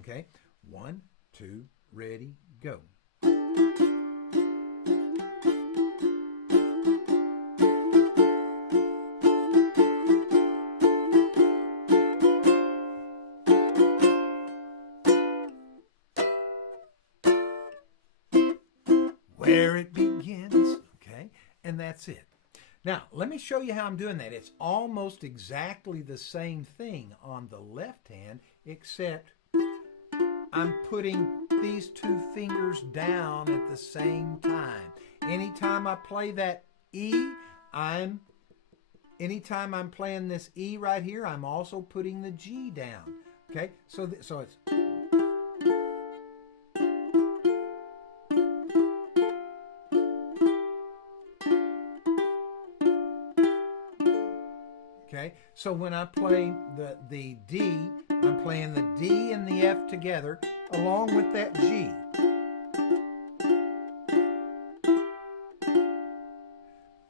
Okay, 1, 2, ready, go. Where it begins, okay, and that's it. Now, let me show you how I'm doing that. It's almost exactly the same thing on the left hand, except I'm putting these 2 fingers down at the same time. Anytime I play that E, anytime I'm playing this E right here, I'm also putting the G down. Okay, so it's okay, so when I play the D, I'm playing the D and the F together along with that G.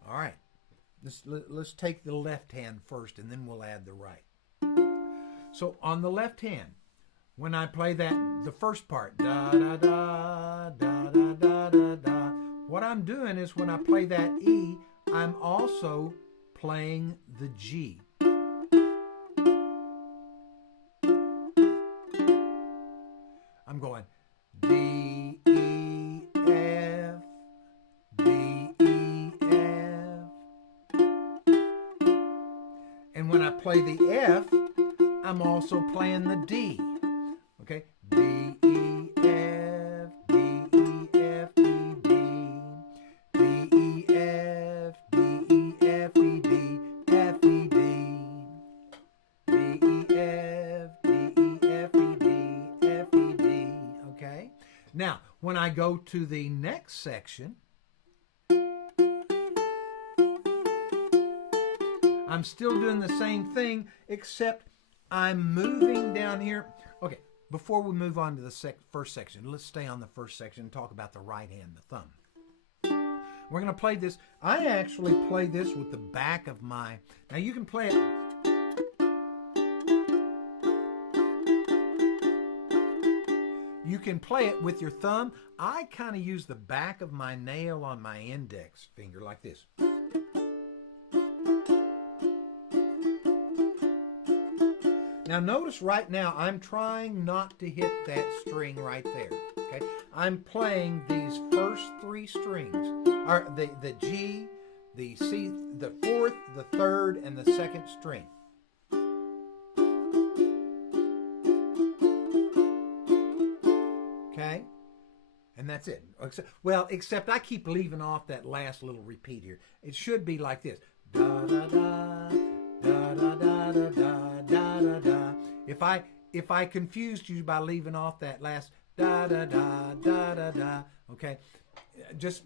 All right, let's take the left hand first and then we'll add the right. So on the left hand, when I play the first part, da da da da da da da da, what I'm doing is when I play that E, I'm also playing the G. I'm going D, E, F, D, E, F. And when I play the F, I'm also playing the D. Okay? D, E, F, D, E, F, E, D. D, E, F, D, E, F, E, D, F, E, D. D, E, F, D, E, F, E, D, F, E, D. Okay? Now, when I go to the next section, I'm still doing the same thing, except I'm moving down here. Okay, before we move on to the first section, let's stay on the first section and talk about the right hand, the thumb. We're going to play this. I actually play this with the back of my... Now you can play it... You can play it with your thumb. I kind of use the back of my nail on my index finger like this. Now notice right now I'm trying not to hit that string right there. Okay, I'm playing these first 3 strings, or the G, the C, the 4th, the 3rd, and the 2nd string. Okay, and that's it. Except I keep leaving off that last little repeat here. It should be like this: da da da da da da da da da da. If I confused you by leaving off that last da da da da da da, okay, just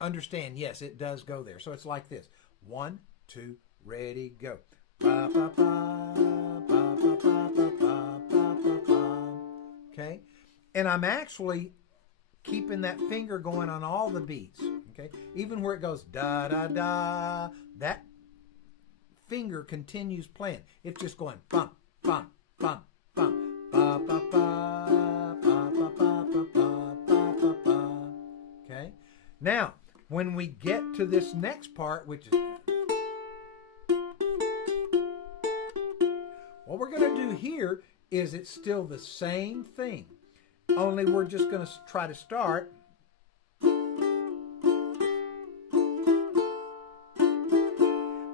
understand. Yes, it does go there. So it's like this: 1, 2, ready, go. Ba ba ba ba ba ba ba ba ba ba. Okay, and I'm actually keeping that finger going on all the beats. Okay, even where it goes da da da, that finger continues playing. It's just going bump, bump, bump, bump, ba ba ba ba ba ba ba ba ba ba. Okay? Now, when we get to this next part, which is what we're going to do here is it's still the same thing. Only we're just going to try to start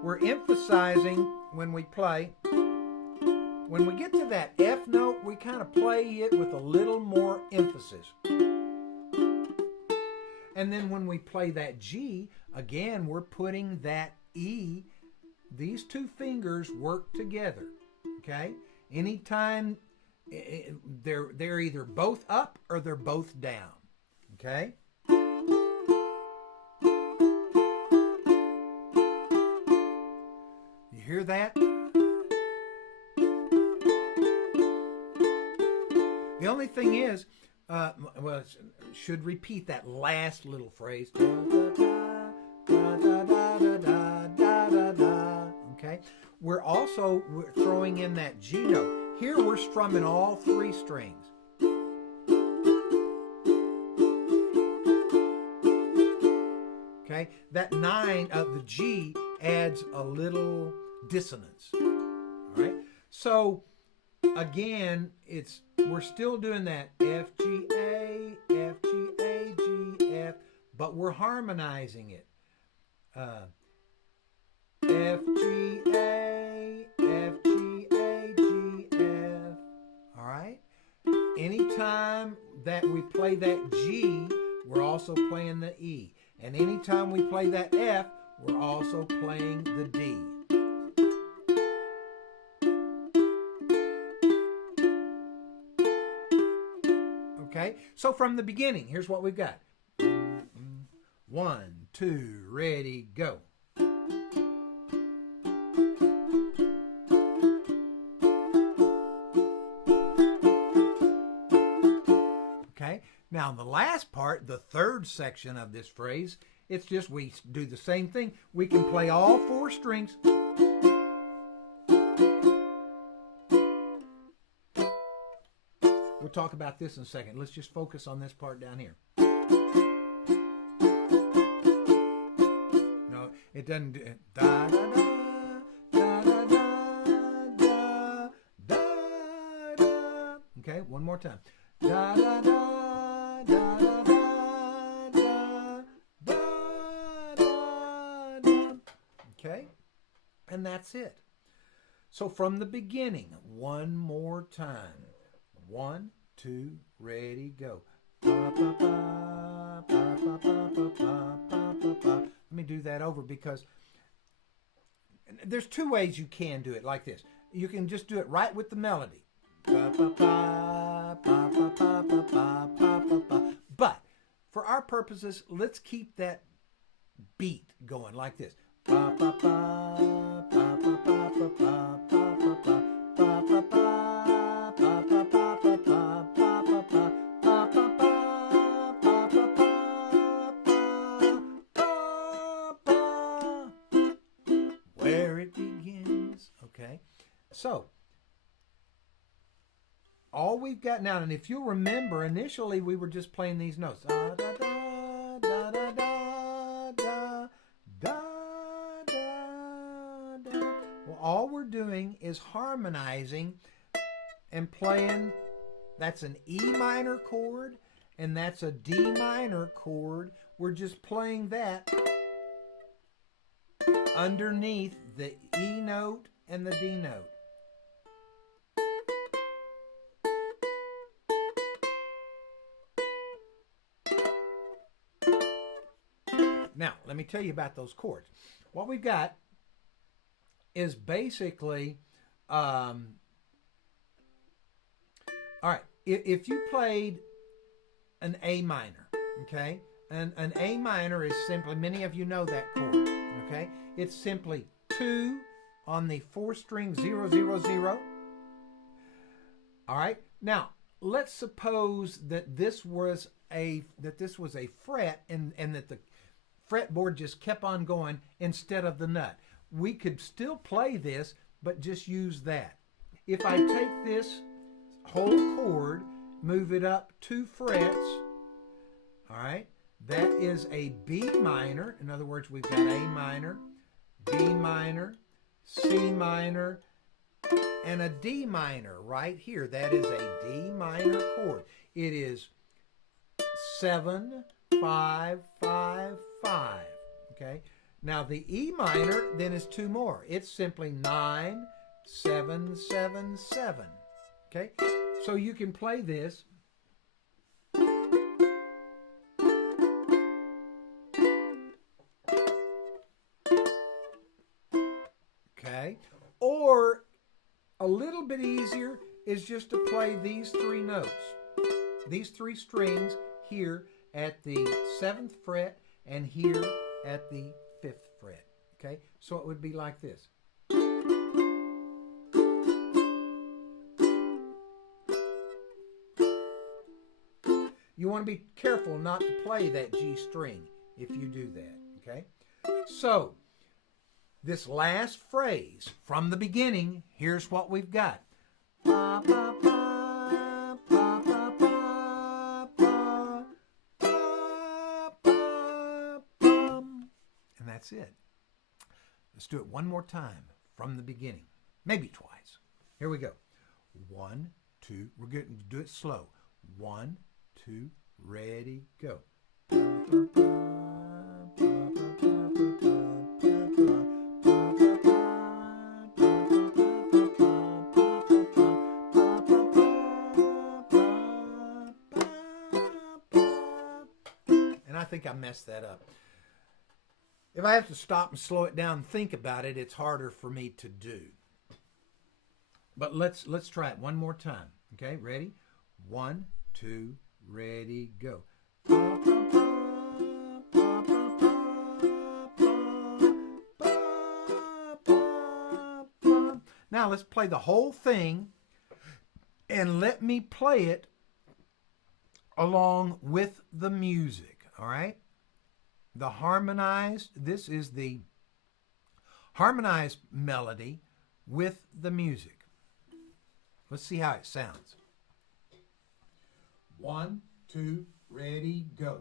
we're emphasizing when we play. When we get to that F note, we kind of play it with a little more emphasis. And then when we play that G, again, we're putting that E. These 2 fingers work together. Okay? Anytime they're either both up or they're both down. Okay? You hear that? The only thing is, should repeat that last little phrase. Da, da, da, da, da, da, da, da, da, da. Okay? We're throwing in that G note. Here we're strumming all 3 strings. Okay, that 9 of the G adds a little dissonance. All right, so again, we're still doing that F, G, A, F, G, A, G, F, but we're harmonizing it. F, G, A, F, G, A, G, F. All right? Anytime that we play that G, we're also playing the E. And anytime we play that F, we're also playing the D. Okay? So from the beginning, here's what we've got. 1, 2, ready, go. Okay, now the last part, the third section of this phrase, it's just we do the same thing. We can play all 4 strings. We'll talk about this in a second. Let's just focus on this part down here. No, it doesn't do it. Da, da, da, da, da, da, da, da. Okay, one more time. Da, da, da, da, da, da, da, da, da, da. Okay, and that's it. So from the beginning, one more time. 1, 2, ready, go. Pa, pa, pa, pa, pa, pa, pa, pa, pa, pa. Let me do that over because there's 2 ways you can do it like this. You can just do it right with the melody. Pa, pa, pa, pa, pa, pa, pa, pa, pa, pa, pa. But for our purposes, let's keep that beat going like this. Pa, pa, pa, pa, pa, pa, pa, pa, pa, pa, pa, pa, pa. So, all we've got now, and if you'll remember, initially we were just playing these notes. Da, da, da, da, da, da, da, da, da, da. Well, all we're doing is harmonizing and playing. That's an E minor chord, and that's a D minor chord. We're just playing that underneath the E note and the D note. Now, let me tell you about those chords. What we've got is basically, all right, if you played an A minor, okay, and an A minor is simply, many of you know that chord, okay? It's simply 2 on the 4-string 0, 0, 0. All right, now let's suppose that this was a fret and that the fretboard just kept on going instead of the nut. We could still play this, but just use that. If I take this whole chord, move it up 2 frets, all right, that is a B minor. In other words, we've got A minor, B minor, C minor, and a D minor right here. That is a D minor chord. It is 7, 5, 5, 5. Okay. Now the E minor then is 2 more. It's simply 9, 7, 7, 7. Okay. So you can play this. Okay. Or a little bit easier is just to play these 3 notes. These 3 strings here at the 7th fret and here at the 5th fret. Okay, so it would be like this. You want to be careful not to play that G string if you do that. Okay, so this last phrase from the beginning, here's what we've got. Pa, pa, pa, pa, pa, pa, pa, pa, pa, pum. And that's it. Let's do it one more time from the beginning. Maybe twice. Here we go. 1, 2. We're going to do it slow. 1, 2, ready, go. And I think I messed that up. If I have to stop and slow it down and think about it, it's harder for me to do. But let's try it one more time. Okay, ready? 1, 2, ready, go. Now let's play the whole thing and let me play it along with the music, all right? The harmonized, this is the harmonized melody with the music. Let's see how it sounds. 1, 2, ready, go.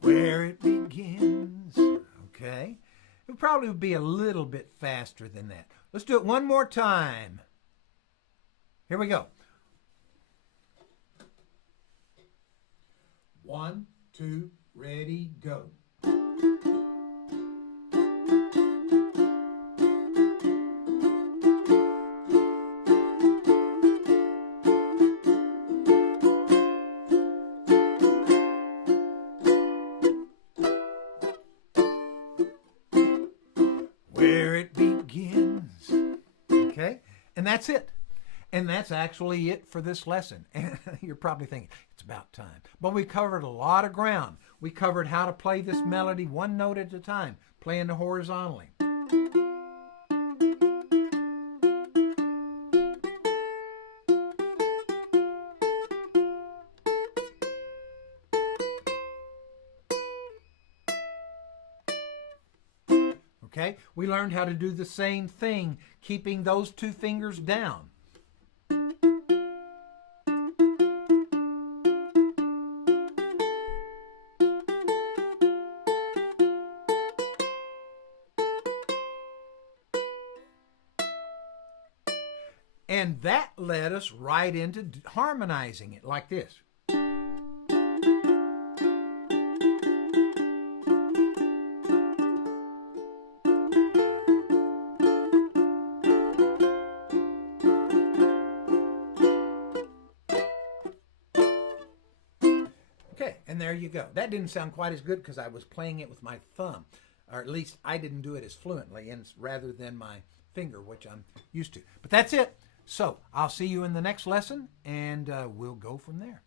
Where it begins. Okay. It probably would be a little bit faster than that. Let's do it one more time. Here we go. 1, 2, ready, go. Where it begins. Okay? And that's it. And that's actually it for this lesson. And you're probably thinking, it's about time. But we covered a lot of ground. We covered how to play this melody one note at a time, playing it horizontally. Okay? We learned how to do the same thing, keeping those 2 fingers down. And that led us right into harmonizing it like this. Okay, and there you go. That didn't sound quite as good because I was playing it with my thumb, or at least I didn't do it as fluently, and rather than my finger, which I'm used to. But that's it. So I'll see you in the next lesson, and we'll go from there.